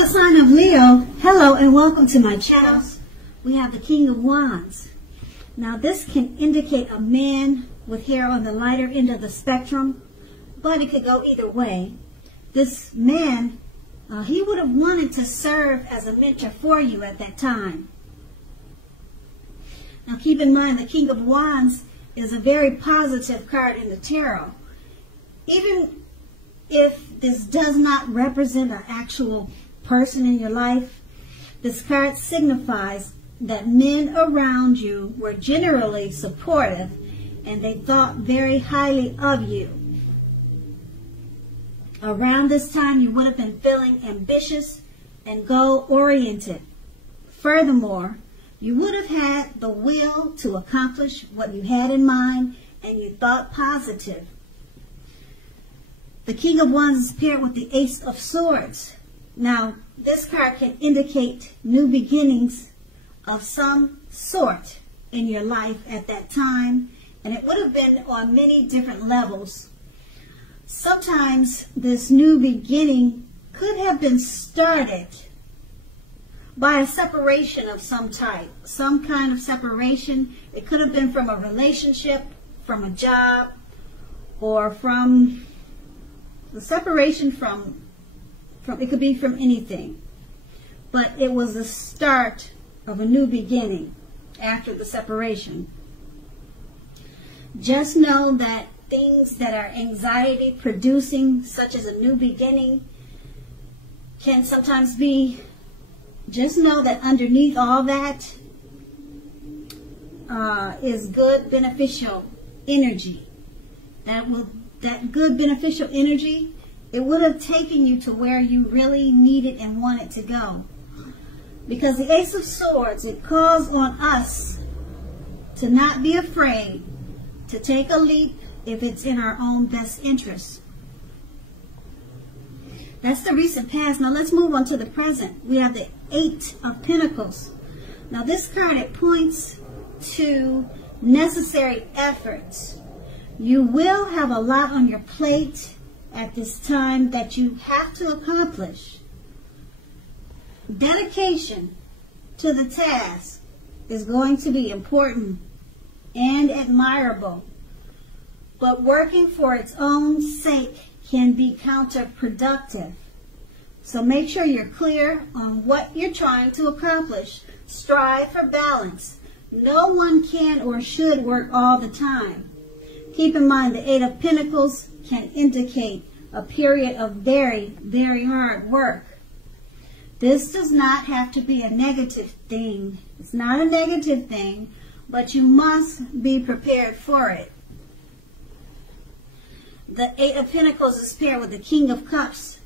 the sign of Leo, hello and welcome to my channel. We have the King of Wands. Now this can indicate a man with hair on the lighter end of the spectrum, but it could go either way. This man, he would have wanted to serve as a mentor for you at that time. Now keep in mind the King of Wands is a very positive card in the tarot. Even if this does not represent an actual person in your life, this card signifies that men around you were generally supportive and they thought very highly of you. Around this time, you would have been feeling ambitious and goal-oriented. Furthermore, you would have had the will to accomplish what you had in mind and you thought positive. The King of Wands is paired with the Ace of Swords. Now, this card can indicate new beginnings of some sort in your life at that time, and it would have been on many different levels. Sometimes this new beginning could have been started by a separation of some type, some kind of separation. It could have been from a relationship, from a job, or from the separation from it could be from anything. But it was the start of a new beginning after the separation. Just know that things that are anxiety producing, such as a new beginning, can sometimes be, just know that underneath all that is good beneficial energy. That good beneficial energy, it would have taken you to where you really needed and wanted to go. Because the Ace of Swords, it calls on us to not be afraid to take a leap if it's in our own best interest. That's the recent past. Now let's move on to the present. We have the Eight of Pentacles. Now this card, it points to necessary efforts. You will have a lot on your plate at this time that you have to accomplish. Dedication to the task is going to be important and admirable, but working for its own sake can be counterproductive. So make sure you're clear on what you're trying to accomplish. Strive for balance. No one can or should work all the time. Keep in mind the Eight of Pentacles can indicate a period of very, very hard work. This does not have to be a negative thing. It's not a negative thing, but you must be prepared for it. The Eight of Pentacles is paired with the King of Cups.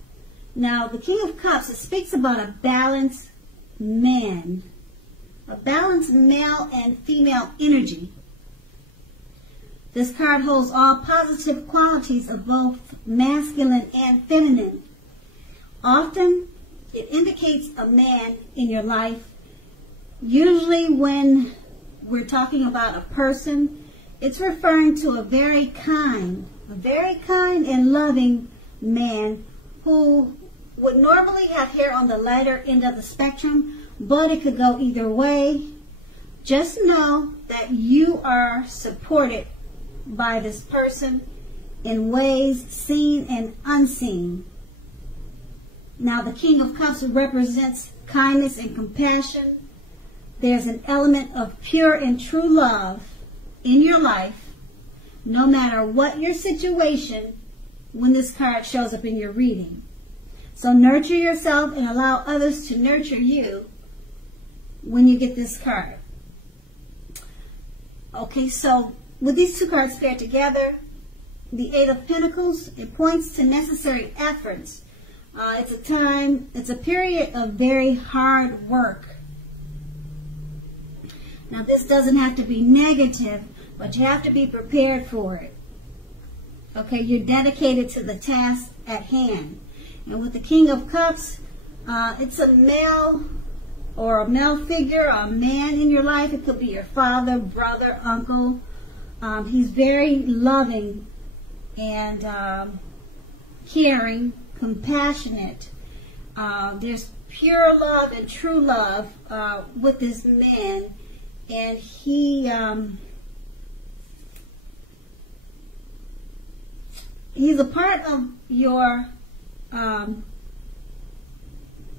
Now, the King of Cups, it speaks about a balanced man, a balanced male and female energy. This card holds all positive qualities of both masculine and feminine. Often, it indicates a man in your life. Usually when we're talking about a person, it's referring to a very kind and loving man who would normally have hair on the lighter end of the spectrum, but it could go either way. Just know that you are supported by this person in ways seen and unseen. Now the King of Cups represents kindness and compassion. There's an element of pure and true love in your life, no matter what your situation, when this card shows up in your reading. So nurture yourself and allow others to nurture you when you get this card. Okay, so with these two cards paired together, the Eight of Pentacles, it points to necessary efforts. It's a period of very hard work. Now this doesn't have to be negative, but you have to be prepared for it. Okay, you're dedicated to the task at hand. And with the King of Cups, it's a male or a male figure, a man in your life. It could be your father, brother, uncle. He's very loving and caring, compassionate. There's pure love and true love with this man, and he's a part of your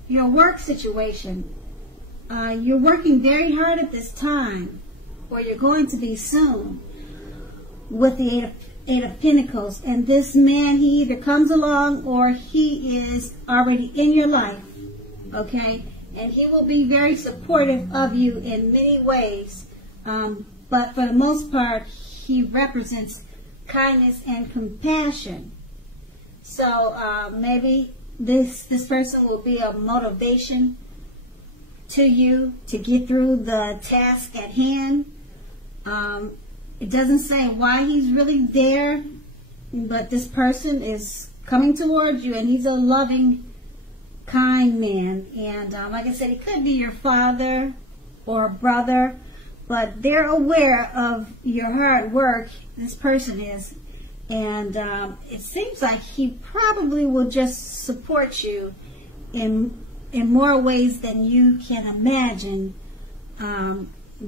work situation. You're working very hard at this time, or you're going to be soon, with the Eight of Pentacles. And this man, he either comes along or he is already in your life, okay? And he will be very supportive of you in many ways. But for the most part, he represents kindness and compassion. So maybe this person will be a motivation to you to get through the task at hand. It doesn't say why he's really there, but this person is coming towards you, and he's a loving, kind man. And like I said, he could be your father or brother, but they're aware of your hard work, this person is. And it seems like he probably will just support you in more ways than you can imagine,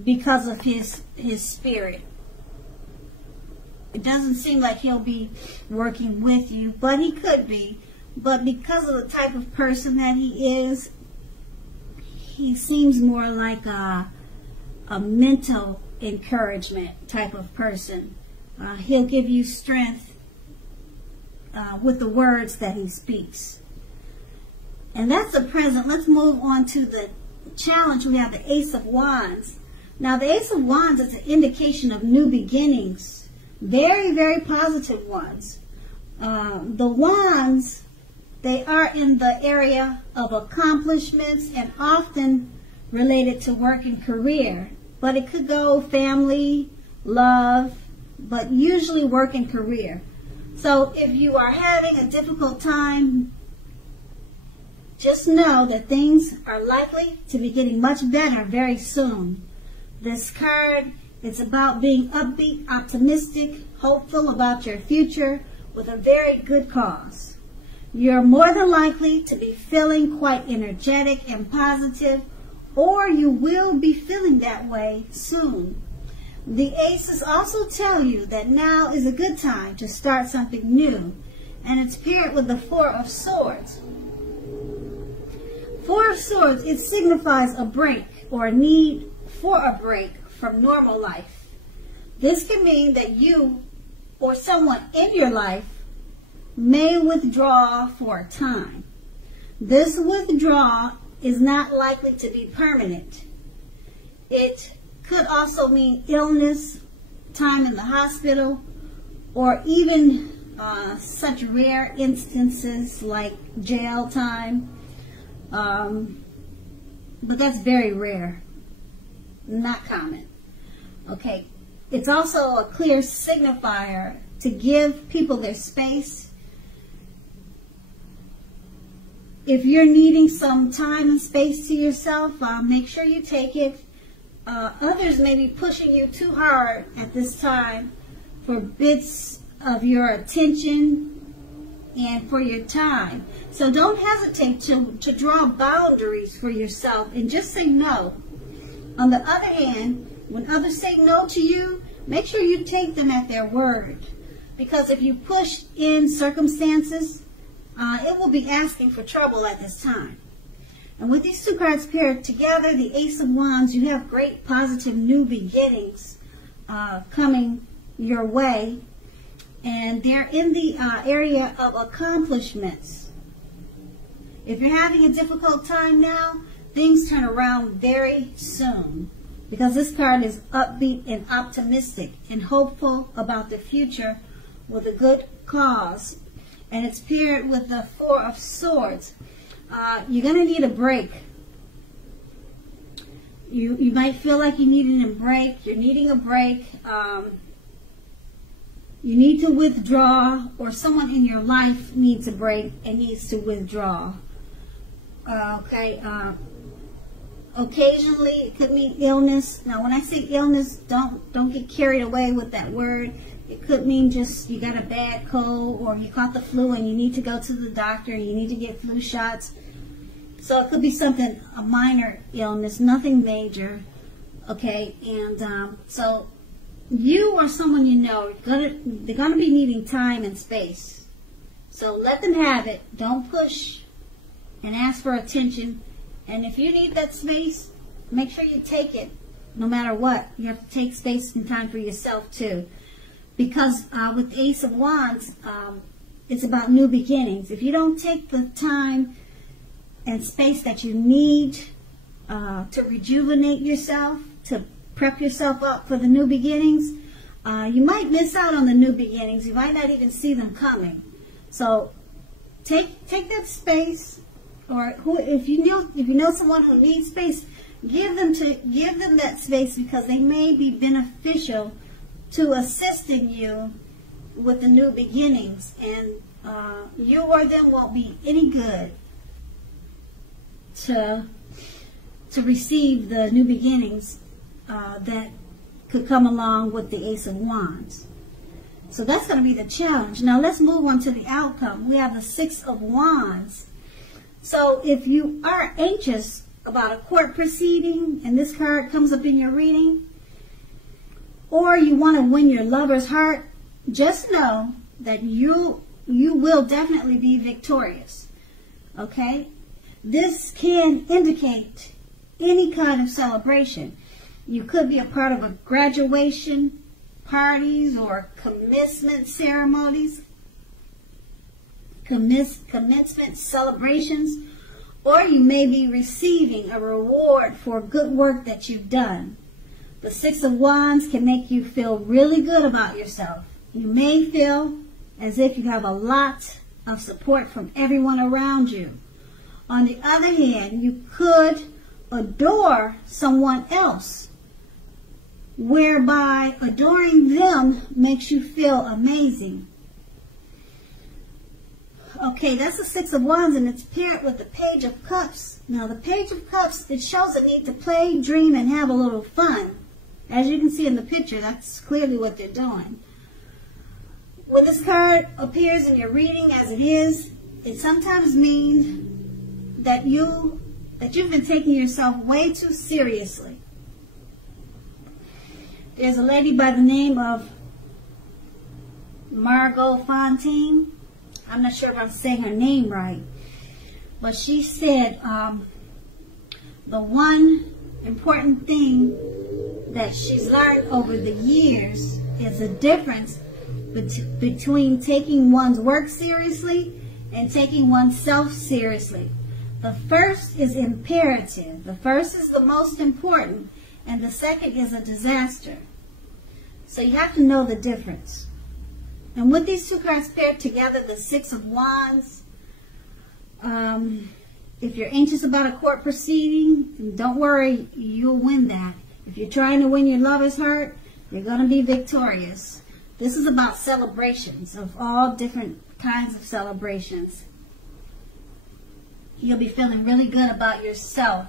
because of his spirit. It doesn't seem like he'll be working with you, but he could be. But because of the type of person that he is, he seems more like a mental encouragement type of person. He'll give you strength with the words that he speaks. And that's the present. Let's move on to the challenge. We have the Ace of Wands. Now, the Ace of Wands is an indication of new beginnings. Very, very positive ones. The Wands, they are in the area of accomplishments and often related to work and career. But it could go family, love, but usually work and career. So if you are having a difficult time, just know that things are likely to be getting much better very soon. This card, it's about being upbeat, optimistic, hopeful about your future with a very good cause. You're more than likely to be feeling quite energetic and positive, or you will be feeling that way soon. The aces also tell you that now is a good time to start something new, and it's paired with the Four of Swords. Four of Swords, it signifies a break or a need for a break from normal life. This can mean that you or someone in your life may withdraw for a time. This withdrawal is not likely to be permanent. It could also mean illness, time in the hospital, or even such rare instances like jail time. But that's very rare, not common. Okay, it's also a clear signifier to give people their space. If you're needing some time and space to yourself, make sure you take it. Others may be pushing you too hard at this time for bits of your attention and for your time. So don't hesitate to draw boundaries for yourself and just say no. On the other hand, when others say no to you, make sure you take them at their word. Because if you push in circumstances, it will be asking for trouble at this time. And with these two cards paired together, the Ace of Wands, you have great positive new beginnings coming your way. And they're in the area of accomplishments. If you're having a difficult time now, things turn around very soon. Because this card is upbeat and optimistic and hopeful about the future with a good cause. And it's paired with the Four of Swords. You're going to need a break. You might feel like you need a break. You're needing a break. You need to withdraw, or someone in your life needs a break and needs to withdraw. Occasionally, it could mean illness. Now, when I say illness, don't get carried away with that word. It could mean just you got a bad cold, or you caught the flu and you need to go to the doctor and you need to get flu shots. So it could be something, a minor illness, nothing major. Okay, and so you or someone you know, they're gonna be needing time and space. So let them have it. Don't push and ask for attention. And if you need that space, make sure you take it. No matter what, you have to take space and time for yourself too. Because with the Ace of Wands, it's about new beginnings. If you don't take the time and space that you need to rejuvenate yourself, to prep yourself up for the new beginnings, you might miss out on the new beginnings. You might not even see them coming. So take that space, or if you know someone who needs space, give them that space, because they may be beneficial to assisting you with the new beginnings, and you or them won't be any good to receive the new beginnings that could come along with the Ace of Wands. So that's going to be the challenge. Now let's move on to the outcome. We have the Six of Wands. So if you are anxious about a court proceeding, and this card comes up in your reading, or you want to win your lover's heart, just know that you will definitely be victorious. Okay? This can indicate any kind of celebration. You could be a part of a graduation parties or commencement ceremonies, commencement celebrations, or you may be receiving a reward for good work that you've done. The Six of Wands can make you feel really good about yourself. You may feel as if you have a lot of support from everyone around you. On the other hand, you could adore someone else, whereby adoring them makes you feel amazing. Okay, that's the Six of Wands, and it's paired with the Page of Cups. Now, the Page of Cups, it shows a need to play, dream, and have a little fun. As you can see in the picture, that's clearly what they're doing. When this card appears in your reading as it is, it sometimes means that you've been taking yourself way too seriously. There's a lady by the name of Margot Fontaine. I'm not sure if I'm saying her name right, but she said the one important thing that she's learned over the years is the difference between taking one's work seriously and taking oneself seriously. The first is imperative. The first is the most important, and the second is a disaster. So you have to know the difference. And with these two cards paired together, the Six of Wands, if you're anxious about a court proceeding, don't worry, you'll win that. If you're trying to win your lover's heart, you're going to be victorious. This is about celebrations, of all different kinds of celebrations. You'll be feeling really good about yourself.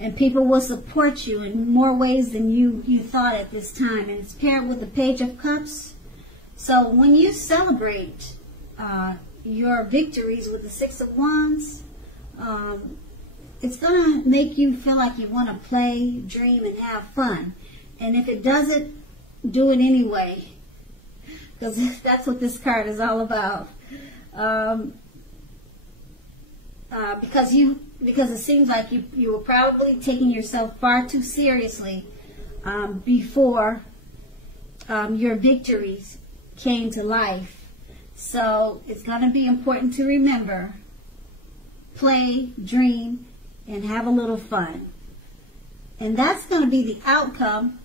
And people will support you in more ways than you thought at this time. And it's paired with the Page of Cups. So when you celebrate your victories with the Six of Wands, it's going to make you feel like you want to play, dream, and have fun. And if it doesn't, do it anyway, because that's what this card is all about. Because it seems like you were probably taking yourself far too seriously before your victories came to life. So it's going to be important to remember, play, dream, and have a little fun. And that's going to be the outcome